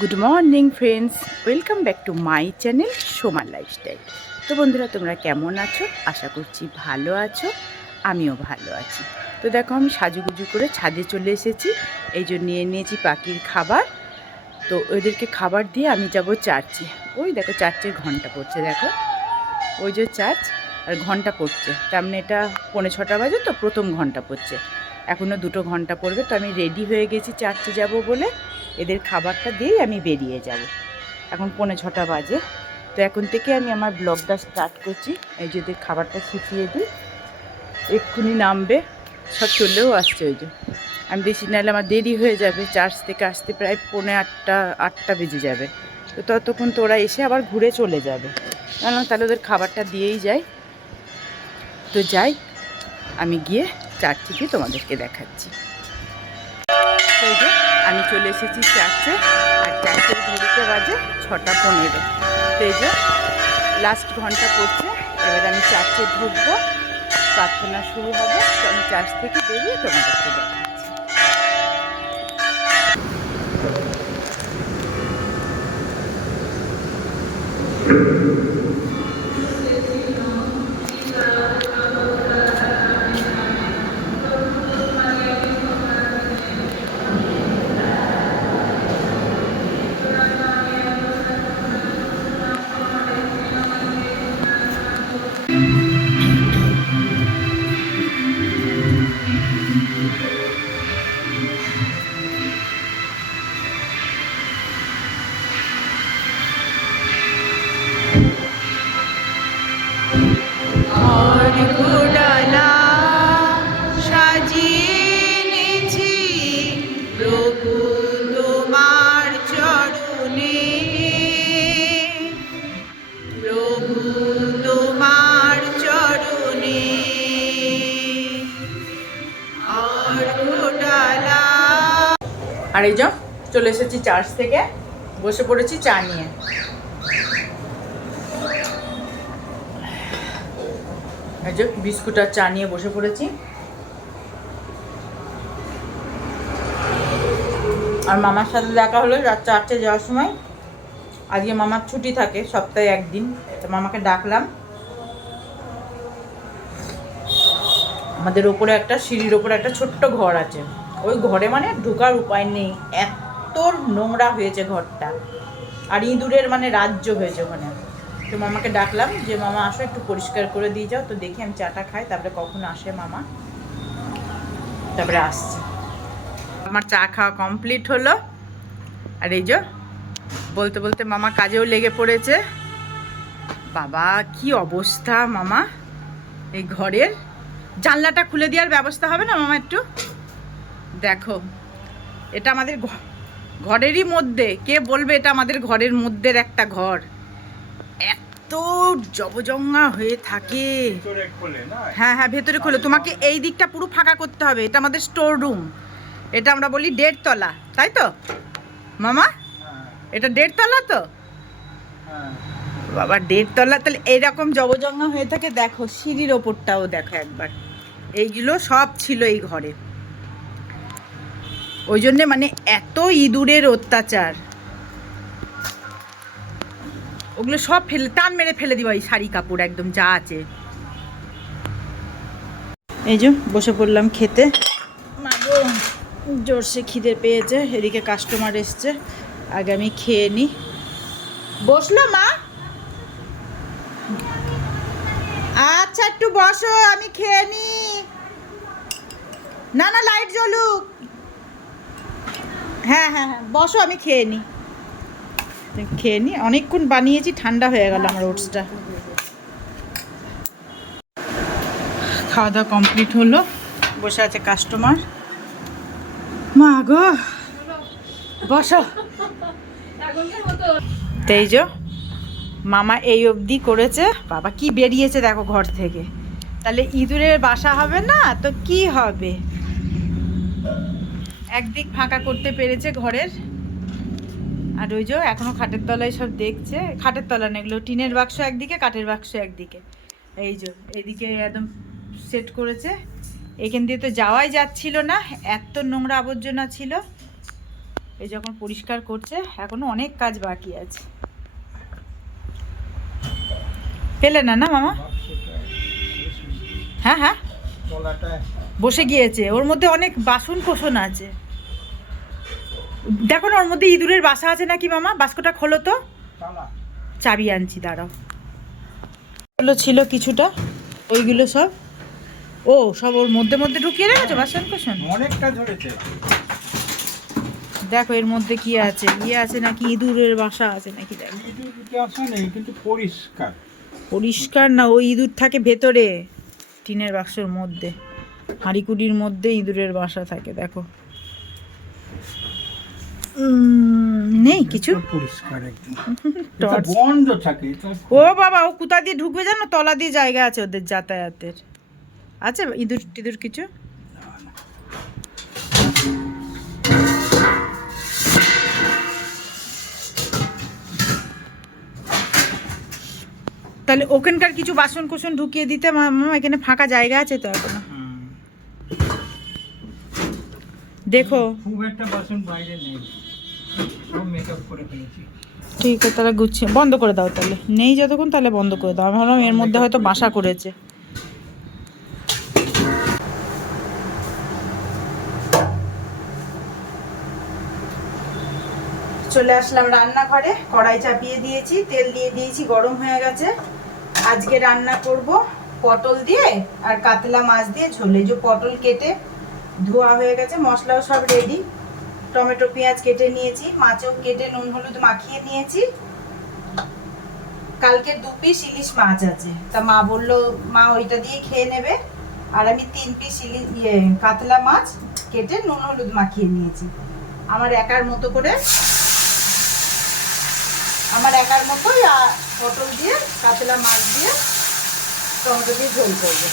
Good morning friends, welcome back to my channel সোমার lifestyle. তো বন্ধুরা, তোমরা কেমন আছো? আশা করছি ভালো আছো, আমিও ভালো আছি। তো দেখো, আমি সাজুগুজু করে ছাদে চলে এসেছি। এই জন্য নিয়ে নিয়েছি পাখির খাবার। তো ওদেরকে খাবার দিয়ে আমি যাব চার্চে। ওই দেখো, চার্চের ঘন্টা পড়ছে, দেখো ওই যে চার্চ, আর ঘন্টা পড়ছে। তার মানে এটা 6:45 বাজে, তো প্রথম ঘন্টা পড়ছে। এখনও 2 ঘন্টা পড়বে। তো আমি রেডি হয়ে গেছি চার্চে যাব বলে। এদের খাবারটা দিয়েই আমি বেরিয়ে যাব। এখন 5:45 বাজে। তো এখন থেকে আমি আমার ব্লগটা স্টার্ট করছি। এই যে এদের খাবারটা ছিটিয়ে দিই, এক্ষুনি নামবে, সব চলেও আসছে। ওই যে আমি বেশি নাহলে আমার দেরি হয়ে যাবে, চার্চ থেকে আসতে প্রায় 7:45-8টা বেজে যাবে। তো ততক্ষণ তো ওরা এসে আবার ঘুরে চলে যাবে। কেন, তাহলে ওদের খাবারটা দিয়েই যাই। তো যাই, আমি গিয়ে চার্চে গিয়ে তোমাদেরকে দেখাচ্ছি। এই যে আমি চলে এসেছি চার্চে, আর চার্চের ঘড়িতে বাজে 6:15। তো এই যে লাস্ট ঘন্টা পড়ছে, এবার আমি চার্চে ঢুকবো, প্রার্থনা শুরু হবে। তো আমি চার্চ থেকে বেরিয়ে তোমাদেরকে দেখাচ্ছি। আর এই যে চলে এসেছি চার্চ থেকে, বসে পড়েছি চা নিয়ে। এই যে বিস্কুট আর চা নিয়ে বসে পড়েছি। আর মামার সাথে দেখা হলো চার্চে যাওয়ার সময়। আজকে মামার ছুটি থাকে সপ্তাহে একদিন, তো মামাকে ডাকলাম। আমাদের ওপরে একটা সিঁড়ির ওপরে একটা ছোট্ট ঘর আছে। ওই ঘরে মানে ঢোকার উপায় নেই, এত নোংরা হয়েছে ঘরটা, আর ইঁদুরের মানে রাজ্য হয়েছে ওখানে। তো মামাকে ডাকলাম যে মামা আসো, একটু পরিষ্কার করে দিয়ে যাও। তো দেখি আমি চাটা খাই, তারপরে কখন আসে মামা, তারপরে আসছে। আমার চা খাওয়া কমপ্লিট হলো। আর এই যে বলতে বলতে মামা কাজেও লেগে পড়েছে। বাবা কি অবস্থা মামা, এই ঘরের জানলাটা খুলে দেওয়ার ব্যবস্থা হবে না মামা? একটু দেখো, এটা আমাদের ঘরেরই মধ্যে, কে বলবে এটা আমাদের ঘরের মধ্যের একটা ঘর, এত জবজঙ্গা হয়ে থাকে। হ্যাঁ হ্যাঁ, ভেতরে খোলে। তোমাকে এই দিকটা পুরো ফাঁকা করতে হবে। এটা আমাদের স্টোর রুম, এটা আমরা বলি 1.5 তলা, তাই তো মামা? এটা 1.5 তলা তো বাবা, 1.5 তলা। তাহলে এইরকম জবজঙ্গা হয়ে থাকে। দেখো সিঁড়ির ওপরটাও দেখো একবার, এইগুলো সব ছিল এই ঘরে। ওই জন্যে মানে এত ইঁদুরের অত্যাচার, ওগুলো সব ফেলে টান মেরে ফেলে দিবা, এই শাড়ি কাপড় একদম যা আছে। এই যে বসে পড়লাম খেতে। মাগো জোরসে খিদে পেয়েছে, এদিকে কাস্টমার এসছে, আগে আমি খেয়ে নিই। বসলো মা? আচ্ছা একটু বসো, আমি খেয়ে নি। না না, লাইট জ্বলুক। হ্যাঁ হ্যাঁ হ্যাঁ, বসো, আমি খেয়ে নিই। খেয়ে নি, অনেকক্ষণ বানিয়েছি, ঠান্ডা হয়ে গেল আমার ওটসটা। খাওয়া দাওয়া কমপ্লিট হলো, বসে আছে কাস্টমার। মা গো বসো। তেইজ মামা এই অবধি করেছে। বাবা কি বেরিয়েছে দেখো ঘর থেকে, তাহলে ইঁদুরের বাসা হবে না তো কি হবে? একদিক ফাঁকা করতে পেরেছে ঘরের। আর ওই যে এখনো খাটের তলায় সব দেখছে। খাটের তলা না, এগুলো টিনের বাক্স একদিকে, কাঠের বাক্স একদিকে। এই যে এদিকে একদম সেট করেছে। এখান দিয়ে তো যাওয়াই যাচ্ছিল না, এত নোংরা আবর্জনা ছিল। এই যখন পরিষ্কার করছে, এখনো অনেক কাজ বাকি আছে। পেলে না না মামা? হ্যাঁ হ্যাঁ, বসে গিয়েছে। ওর মধ্যে অনেক বাসন কোসন আছে। দেখো না, ওর মধ্যে ইঁদুরের বাসা আছে নাকি মামা? বাস্কটা খোলো তো, চাবি আনছি, দাঁড়াও। ওগুলো ছিল কিছুটা, ওইগুলো সব ও সব ওর মধ্যে মধ্যে ঢুকিয়ে রেখেছো বাসন কোসন। অনেকটা ধরেছে। দেখো এর মধ্যে কি আছে, ইয়ে আছে নাকি, ইঁদুরের বাসা আছে নাকি। দেখো কিন্তু পরিষ্কার পরিষ্কার না, ওই ইঁদুর থাকে ভেতরে টিনের বাক্সের মধ্যে, হাঁড়িকুড়ির মধ্যে ইঁদুরের বাসা থাকে। দেখো নেই কিছু, পরিষ্কার একদম বন্ধ থাকে। ও বাবা, ও কোথা দিয়ে ঢুকবে জানো? তলা দিয়ে জায়গা আছে ওদের যাতায়াতের। আছে ইঁদুর টিঁদুর কিছু? তাহলে ওখানকার কিছু বাসন কোসন ঢুকিয়ে দিতে মামা, এখানে ফাঁকা জায়গা আছে তো এখনো। দেখো খুব একটা বাসন বাইরে নেই, সব মেকআপ করে ফেলেছি। ঠিক আছে, তাহলে গুছিয়ে বন্ধ করে দাও। তাহলে নেই যতক্ষণ, তাহলে বন্ধ করে দাও। আমি ভাবলাম এর মধ্যে হয়তো বাসা করেছে। চলে আসলাম রান্নাঘরে, কড়াই চাপিয়ে দিয়েছি, তেল দিয়ে দিয়েছি, গরম হয়ে গেছে। আজকে রান্না করব পটল দিয়ে আর কাতলা মাছ দিয়ে ঝোল। এই যে পটল কেটে ধোয়া হয়ে গেছে, মশলাও সব রেডি, টমেটো পেঁয়াজ কেটে নিয়েছি, মাছও কেটে নুন হলুদ মাখিয়ে নিয়েছি। কালকে 2 পিস ইলিশ মাছ আছে, তা মা বললো মা ওইটা দিয়ে খেয়ে নেবে। আর আমি 3 পিস কাতলা মাছ কেটে নুন হলুদ মাখিয়ে নিয়েছি। আমার একার মতোই পটল দিয়ে কাতলা মাছ দিয়ে টমেটো দিয়ে ঝোল করবো।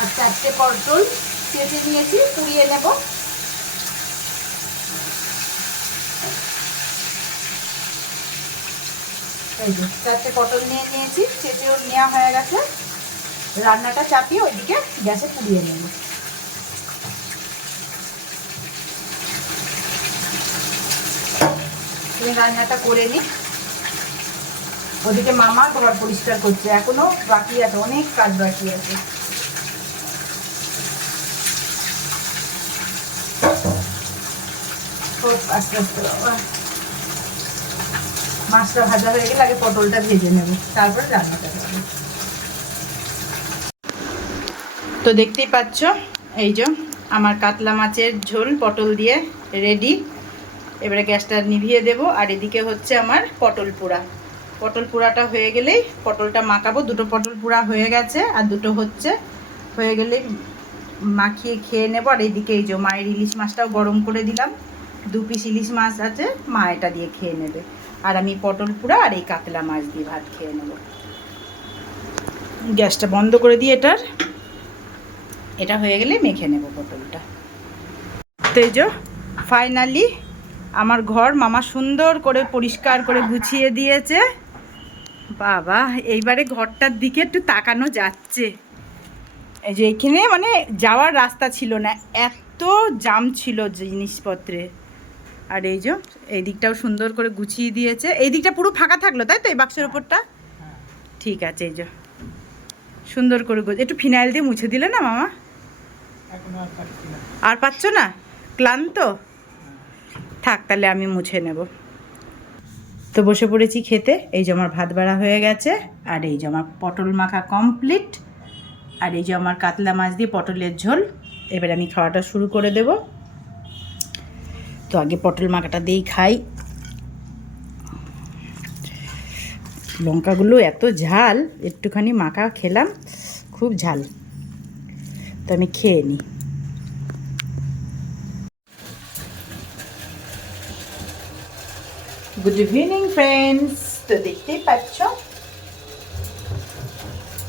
আর 4টে পটল কেটে নিয়েছি, পুড়িয়ে নেব। এই যে 4টে পটল নিয়ে নিয়েছি, চেটেও নেওয়া হয়ে গেছে। রান্নাটা চাপিয়ে ওইদিকে গ্যাসে পুড়িয়ে নেব। রান্নাটা করে নিই। ওদিকে মামা ঘর পরিষ্কার করছে, এখনো বাকি আছে, অনেক কাজ বাকি আছে। আস্তে আস্তে মাছটা ভাজা হয়ে গেলে আগে পটলটা ভেজে নেব, তারপরে রান্নাটা করব। তো দেখতেই পাচ্ছ, এই যে আমার কাতলা মাছের ঝোল পটল দিয়ে রেডি। এবারে গ্যাসটা নিভিয়ে দেব। আর এদিকে হচ্ছে আমার পটল পোড়া। পটল পোড়াটা হয়ে গেলেই পটলটা মাখাবো। 2টো পটল পোড়া হয়ে গেছে, আর 2টো হয়ে গেলেই মাখিয়ে খেয়ে নেব। আর এইদিকে এই যে মায়ের ইলিশ মাছটাও গরম করে দিলাম, 2 পিস ইলিশ মাছ আছে, মা এটা দিয়ে খেয়ে নেবে। আর আমি পটল পোড়া আর এই কাতলা মাছ দিয়ে ভাত খেয়ে নেব। গ্যাসটা বন্ধ করে দিয়ে এটা হয়ে গেলে মেখে নেব পটলটা। তো এই যে ফাইনালি আমার ঘর মামা সুন্দর করে পরিষ্কার করে গুছিয়ে দিয়েছে। বাবা, এইবারে ঘরটার দিকে একটু তাকানো যাচ্ছে। এই যে এখানে মানে যাওয়ার রাস্তা ছিল না, এত জাম ছিল জিনিসপত্রে। আর এই যে এই দিকটাও সুন্দর করে গুছিয়ে দিয়েছে। এই দিকটা পুরো ফাঁকা থাকলো তাই তো, এই বাক্সের ওপরটা? ঠিক আছে, এই যে সুন্দর করে একটু ফিনাইল দিয়ে মুছে দিলে না মামা? আর পাচ্ছ না? ক্লান্ত? থাক, তাহলে আমি মুছে নেব। তো বসে পড়েছি খেতে। এই যে আমার ভাত বাড়া হয়ে গেছে, আর এই যে আমার পটল মাখা কমপ্লিট, আর এই যে আমার কাতলা মাছ দিয়ে পটলের ঝোল। এবার আমি খাওয়াটা শুরু করে দেব। তো আগে পটল মাখাটা দিয়েই খাই। লঙ্কাগুলো এত ঝাল, একটুখানি মাখা খেলাম, খুব ঝাল। তো আমি খেয়ে নিই। Good evening friends. তো দেখতেই পাচ্ছ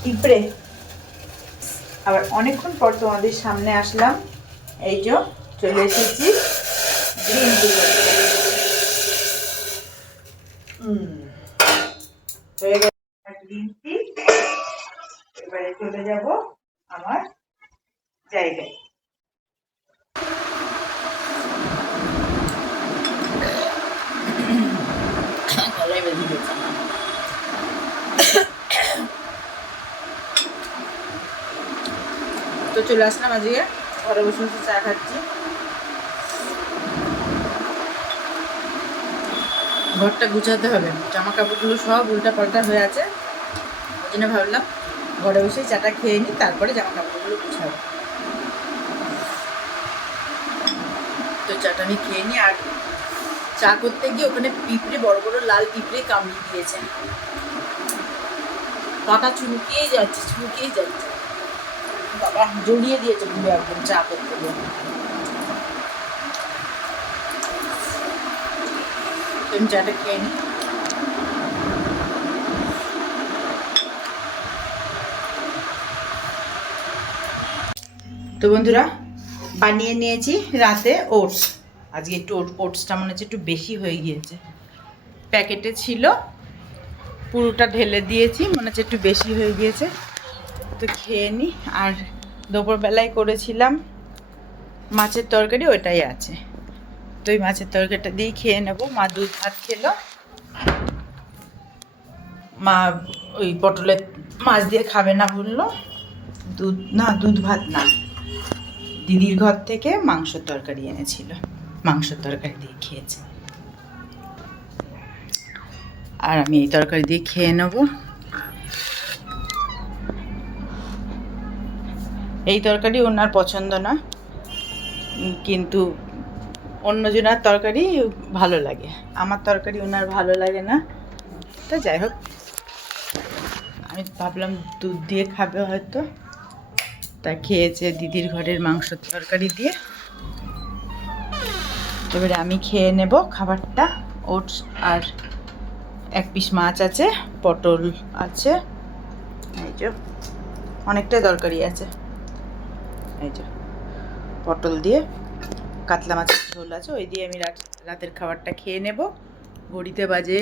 পিঁপড়ে, আবার অনেকক্ষণ পর তোমাদের সামনে আসলাম। এই যে চলে এসেছি গ্রিন টি করতে। হয়ে গেছে গ্রিন টি। এবারে চলে যাব আমার জায়গায়। চলে আসলাম আজকে, ঘরে বসে বসে চা খাচ্ছি। ঘরটা গুছাতে হবে, জামা কাপড়গুলো সব উল্টা পাল্টা হয়ে আছে, ওই জন্য ভাবলাম ঘরে বসে চাটা খেয়ে নিই, তারপরে জামা কাপড়গুলো গুছাবো। তো চাটা আমি খেয়ে নিই। আর চা করতে গিয়ে ওখানে পিঁপড়ে, বড় বড় লাল পিঁপড়ে কামড়িয়ে দিয়েছে, পাটা চুলকিয়েই যাচ্ছে। বাবা জড়িয়ে দিয়েছে পুরো একদম চা করতে গিয়ে। তুমি চাটা খেয়ে নিই। তো বন্ধুরা, বানিয়ে নিয়েছি রাতে ওটস। আজকে একটু ওটসটা মনে হচ্ছে একটু বেশি হয়ে গিয়েছে, প্যাকেটে ছিল, পুরোটা ঢেলে দিয়েছি, মনে হচ্ছে একটু বেশি হয়ে গিয়েছে। তো খেয়ে নিই। আর দুপুরবেলায় করেছিলাম মাছের তরকারি, ওইটাই আছে, তো ওই মাছের তরকারিটা দিয়েই খেয়ে নেবো। মা দুধ ভাত খেলো, মা ওই পটলের মাছ দিয়ে খাবে না বললো, দুধ ভাত না, দিদির ঘর থেকে মাংসের তরকারি এনেছিল, মাংসের তরকারি দিয়ে খেয়েছে। আর আমি এই তরকারি দিয়ে খেয়ে নেব। এই তরকারি ওনার পছন্দ না, কিন্তু অন্যজনের তরকারি ভালো লাগে, আমার তরকারি ওনার ভালো লাগে না। তা যাই হোক, আমি ভাবলাম দুধ দিয়ে খাবে হয়তো, তা খেয়েছে দিদির ঘরের মাংসের তরকারি দিয়ে। এবারে আমি খেয়ে নেব খাবারটা। ওটস আর এক পিস মাছ আছে, পটল আছে, এই যে অনেকটাই তরকারি আছে, এই যে পটল দিয়ে কাতলা মাছের ঝোল আছে, ওই দিয়ে আমি রাতের খাবারটা খেয়ে নেব। ঘড়িতে বাজে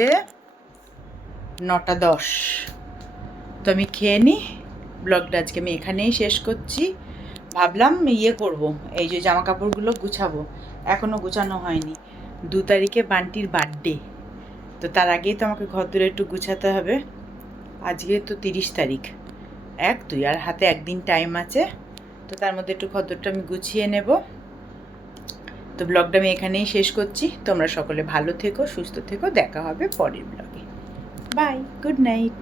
9:10। তো আমি খেয়ে নিই। ব্লগটা আজকে আমি এখানেই শেষ করছি। ভাবলাম করব, এই যে জামা কাপড়গুলো গুছাবো, এখনও গুছানো হয়নি। 2 তারিখে বান্টির বার্থডে, তো তার আগেই তো আমাকে ঘর দূরে একটু গুছাতে হবে। আজকে তো 30 তারিখ, 1-2 আর হাতে একদিন টাইম আছে, তো তার মধ্যে একটু ঘরদোরটা আমি গুছিয়ে নেব। তো ব্লগটা আমি এখানেই শেষ করছি। তোমরা সকলে ভালো থেকো, সুস্থ থেকো, দেখা হবে পরের ব্লগে। Bye, good night.